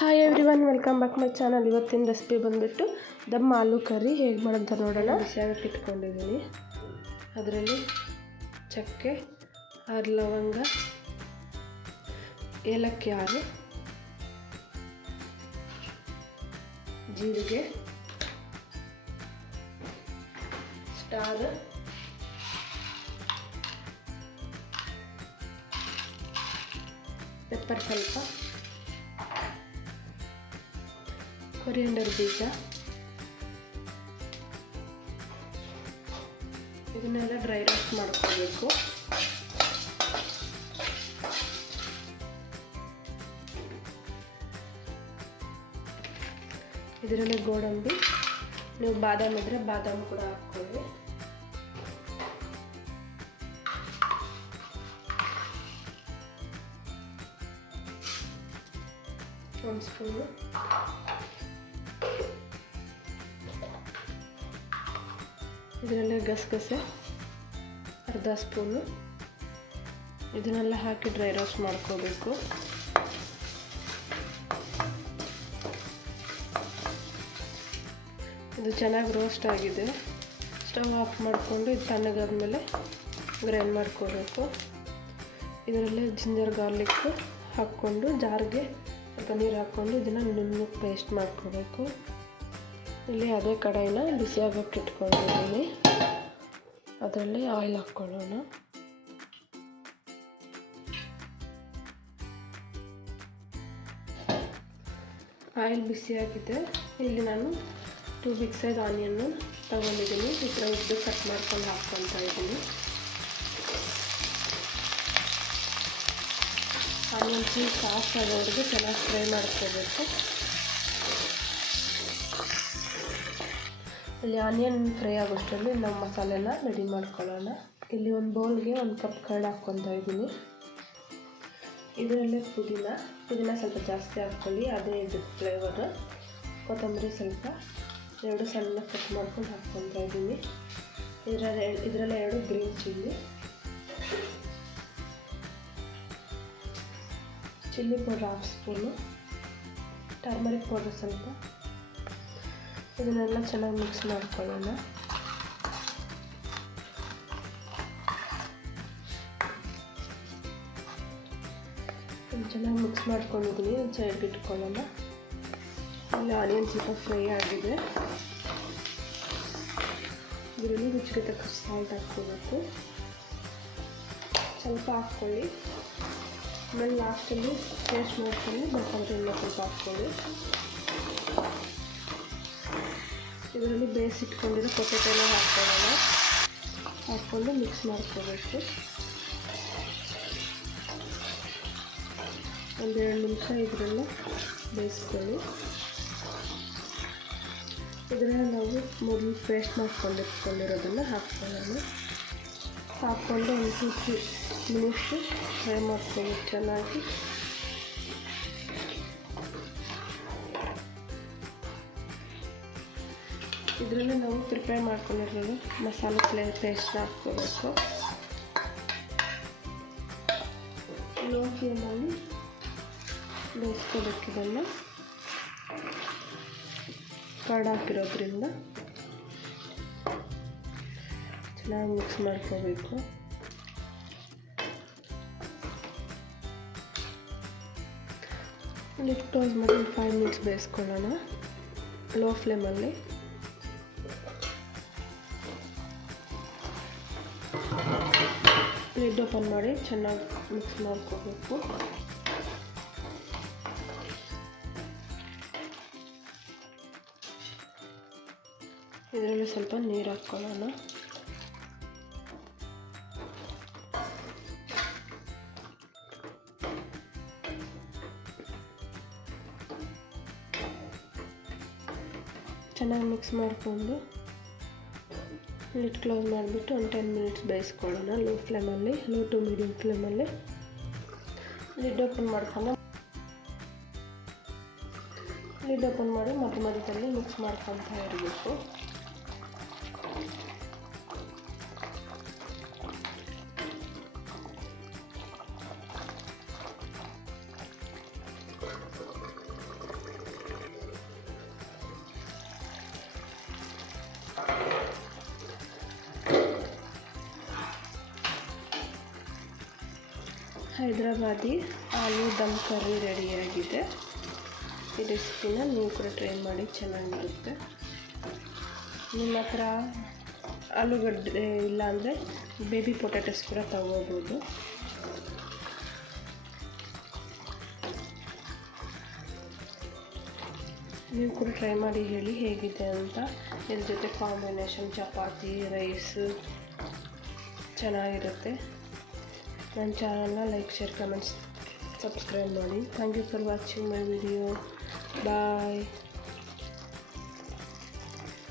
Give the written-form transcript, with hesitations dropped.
Hi everyone, welcome back my channel. ಇವತ್ತಿನ recipe ಬಂದುಬಿಟ್ಟು ದಮ್ ಆಲೂ ಕರಿ ಹೇಗೆ ಮಾಡೋಂತ ನೋಡೋಣ. ಬಿಸಿಯಾಗಕ್ಕೆ ಇಟ್ಕೊಂಡಿದ್ದೀನಿ. ಅದರಲ್ಲಿ ಚಕ್ಕೆ, 6 ಲವಂಗ, ಏಲಕ್ಕಿ 6, ಜೀರಿಗೆ, ಸ್ಟಾರ್, ಪೆಪ್ಪರ್ ಸ್ವಲ್ಪ, ಕೊರಿಯಂಡರ್ ಬೀಜ, ಇದನ್ನೆಲ್ಲ ಡ್ರೈ ರೋಸ್ಟ್ ಮಾಡ್ಕೋಬೇಕು. ಇದರಲ್ಲಿ ಗೋಡಂಬಿ, ನೀವು ಬಾದಾಮ್ ಇದ್ದರೆ ಬಾದಾಮ್ ಕೂಡ ಹಾಕ್ಕೊಳ್ಳಿ. ಒಂದು ಸ್ಪೂನು ಇದರಲ್ಲೇ ಗಸಗಸೆ, ಅರ್ಧ ಸ್ಪೂನು. ಇದನ್ನೆಲ್ಲ ಹಾಕಿ ಡ್ರೈ ರೋಸ್ಟ್ ಮಾಡ್ಕೋಬೇಕು. ಇದು ಚೆನ್ನಾಗಿ ರೋಸ್ಟ್ ಆಗಿದೆ. ಸ್ಟವ್ ಆಫ್ ಮಾಡಿಕೊಂಡು ಇದು ತಣ್ಣಗಾದ್ಮೇಲೆ ಗ್ರೈಂಡ್ ಮಾಡ್ಕೋಬೇಕು. ಇದರಲ್ಲೇ ಜಿಂಜರ್ ಗಾರ್ಲಿಕ್ ಹಾಕ್ಕೊಂಡು ಜಾರ್ಗೆ ಸ್ವಲ್ಪ ನೀರು ಹಾಕ್ಕೊಂಡು ಇದನ್ನು ನುಣ್ಣಗೆ ಪೇಸ್ಟ್ ಮಾಡ್ಕೋಬೇಕು. ಇಲ್ಲಿ ಅದೇ ಕಡಾಯಿನ ಬಿಸಿಯಾಗಕ್ಕೆ ಇಟ್ಕೊಂಡಿದ್ದೀನಿ. ಅದರಲ್ಲಿ ಆಯಿಲ್ ಹಾಕ್ಕೊಳ್ಳೋಣ. ಆಯಿಲ್ ಬಿಸಿಯಾಗಿದೆ. ಇಲ್ಲಿ ನಾನು 2 ಬಿಗ್ ಸೈಜ್ ಆನಿಯನ್ನು ತಗೊಂಡಿದ್ದೀನಿ. ಈ ಥರ ಉದ್ದು ಕಟ್ ಮಾಡ್ಕೊಂಡು ಹಾಕ್ಕೊತಾ ಇದ್ದೀನಿ. ಆನಿಯನ್ಸ್ ಸಾಫ್ಟ್ ಆಗೋವರೆಗೂ ಚೆನ್ನಾಗಿ ಫ್ರೈ ಮಾಡ್ಕೋಬೇಕು. ಇಲ್ಲಿ ಆನಿಯನ್ ಫ್ರೈ ಆಗೋಷ್ಟರಲ್ಲಿ ನಾವು ಮಸಾಲೆನ ರೆಡಿ ಮಾಡ್ಕೊಳ್ಳೋಣ. ಇಲ್ಲಿ ಒಂದು ಬೌಲ್ಗೆ 1 ಕಪ್ ಕರ್ಡ್ ಹಾಕ್ಕೊತಾ ಇದ್ದೀನಿ. ಇದರಲ್ಲೇ ಪುದೀನ ಸ್ವಲ್ಪ ಜಾಸ್ತಿ ಹಾಕ್ಕೊಳ್ಳಿ, ಅದೇ ಇದು ಫ್ಲೇವರು. ಕೊತ್ತಂಬರಿ ಸ್ವಲ್ಪ 2 ಸಣ್ಣ ಕಟ್ ಮಾಡ್ಕೊಂಡು ಹಾಕ್ಕೊತಾ ಇದ್ದೀನಿ. ಇದರಲ್ಲೇ 2 green chilli powder 1/2 spoon, turmeric powder ಸ್ವಲ್ಪ. ಇದನ್ನೆಲ್ಲ ಚೆನ್ನಾಗಿ ಮಿಕ್ಸ್ ಮಾಡ್ಕೊಳ್ಳೋಣ. ಚೆನ್ನಾಗಿ ಮಿಕ್ಸ್ ಮಾಡ್ಕೊಂಡಿದ್ದೀನಿ. ಒಂದು ಸೈಡ್ಗೆ ಇಟ್ಕೊಳ್ಳೋಣ. ಇಲ್ಲಿ ಆನಿಯನ್ ಸ್ವಲ್ಪ ಫ್ರೈ ಆಗಿದೆ. ಇದರಲ್ಲಿ ರುಚಿಗೆ ತಕ್ಕ ಸಾಲ್ಟ್ ಹಾಕ್ಕೋಬೇಕು. ಸ್ವಲ್ಪ ಹಾಕ್ಕೊಳ್ಳಿ. ಆಮೇಲೆ ಲಾಸ್ಟಲ್ಲಿ ಟೇಸ್ಟ್ ಮಾಡ್ಕೊಂಡು ಬೇಕಾದ್ರೆ ಇನ್ನೂ ಸ್ವಲ್ಪ ಹಾಕ್ಕೊಳ್ಳಿ. ಇದರಲ್ಲಿ ಬೇಯಿಸಿಟ್ಕೊಂಡಿರೋ ಪೊಟೆಟೊನ ಹಾಕ್ಕೊಂಡು ಮಿಕ್ಸ್ ಮಾಡ್ಕೋಬೇಕು. 1-2 ನಿಮಿಷ ಇದರಲ್ಲಿ ಬೇಯಿಸ್ಕೊಳ್ಳಿ. ಇದರಲ್ಲಿ ನಾವು ಮೊದಲು ಪೇಸ್ಟ್ ಮಾಡ್ಕೊಂಡಿರೋದನ್ನು ಹಾಕ್ಕೊಳ್ಳೋಣ. ಹಾಕ್ಕೊಂಡು ಒಂದು 2-3 ಮಿನಿಟ್ಸು ಫ್ರೈ ಮಾಡ್ಕೋಬೇಕು ಚೆನ್ನಾಗಿ. ಇದರಲ್ಲಿ ನಾವು ಪ್ರಿಪೇರ್ ಮಾಡ್ಕೊಂಡಿರೋದು ಮಸಾಲೆ ಪೇಸ್ಟ್ ಹಾಕ್ಕೋಬೇಕು. ಲೋ ಫ್ಲೇಮಲ್ಲಿ ಬೇಯಿಸ್ಕೋಬೇಕು. ಇದನ್ನು ಕರ್ಡ್ ಹಾಕಿರೋದ್ರಿಂದ ಚೆನ್ನಾಗಿ ಮಿಕ್ಸ್ ಮಾಡ್ಕೋಬೇಕು. ಲಿಡ್ ಕ್ಲೋಸ್ ಮಾಡಿ 5 ಮಿನಿಟ್ಸ್ ಬೇಯಿಸ್ಕೊಳ್ಳೋಣ ಲೋ ಫ್ಲೇಮಲ್ಲಿ. ಲಿಡ್ ಓಪನ್ ಮಾಡಿ ಚೆನ್ನಾಗಿ ಮಿಕ್ಸ್ ಮಾಡ್ಕೋಬೇಕು. ಇದರಲ್ಲಿ ಸ್ವಲ್ಪ ನೀರು ಹಾಕ್ಕೊಳ್ಳೋಣ. ಚೆನ್ನಾಗಿ ಮಿಕ್ಸ್ ಮಾಡಿಕೊಂಡು ಲಿಡ್ ಕ್ಲೋಸ್ ಮಾಡಿಬಿಟ್ಟು ಒಂದು 10 ಮಿನಿಟ್ಸ್ ಬೇಯಿಸ್ಕೊಳ್ಳೋಣ ಲೋ ಫ್ಲೇಮಲ್ಲಿ, ಲೋ ಟು ಮೀಡಿಯಮ್ ಫ್ಲೇಮಲ್ಲಿ. ಲಿಡ್ ಓಪನ್ ಮಾಡಿ ಮಧ್ಯದಲ್ಲಿ ಮಿಕ್ಸ್ ಮಾಡ್ಕೊತಾ ಇರಬೇಕು. ಹೈದ್ರಾಬಾದಿ ಆಲೂ ದಮ್ ಕರ್ರಿ ರೆಡಿಯಾಗಿದೆ. ಈ ರೆಸಿಪಿನ ನೀವು ಕೂಡ ಟ್ರೈ ಮಾಡಿ, ಚೆನ್ನಾಗಿರುತ್ತೆ. ನಿಮ್ಮ ಹತ್ರ ಆಲೂಗಡ್ಡೆ ಇಲ್ಲಾಂದರೆ ಬೇಬಿ ಪೊಟ್ಯಾಟೋಸ್ ಕೂಡ ತಗೋಬೋದು. ನೀವು ಕೂಡ ಟ್ರೈ ಮಾಡಿ ಹೇಳಿ ಹೇಗಿದೆ ಅಂತ. ಇದ್ರ ಜೊತೆ ಕಾಂಬಿನೇಷನ್ ಚಪಾತಿ, ರೈಸು ಚೆನ್ನಾಗಿರುತ್ತೆ. ನನ್ನ ಚಾನಲ್ನ ಲೈಕ್, ಶೇರ್, ಕಮೆಂಟ್ಸ್, ಸಬ್ಸ್ಕ್ರೈಬ್ ಮಾಡಿ. Thank you for watching my video. Bye.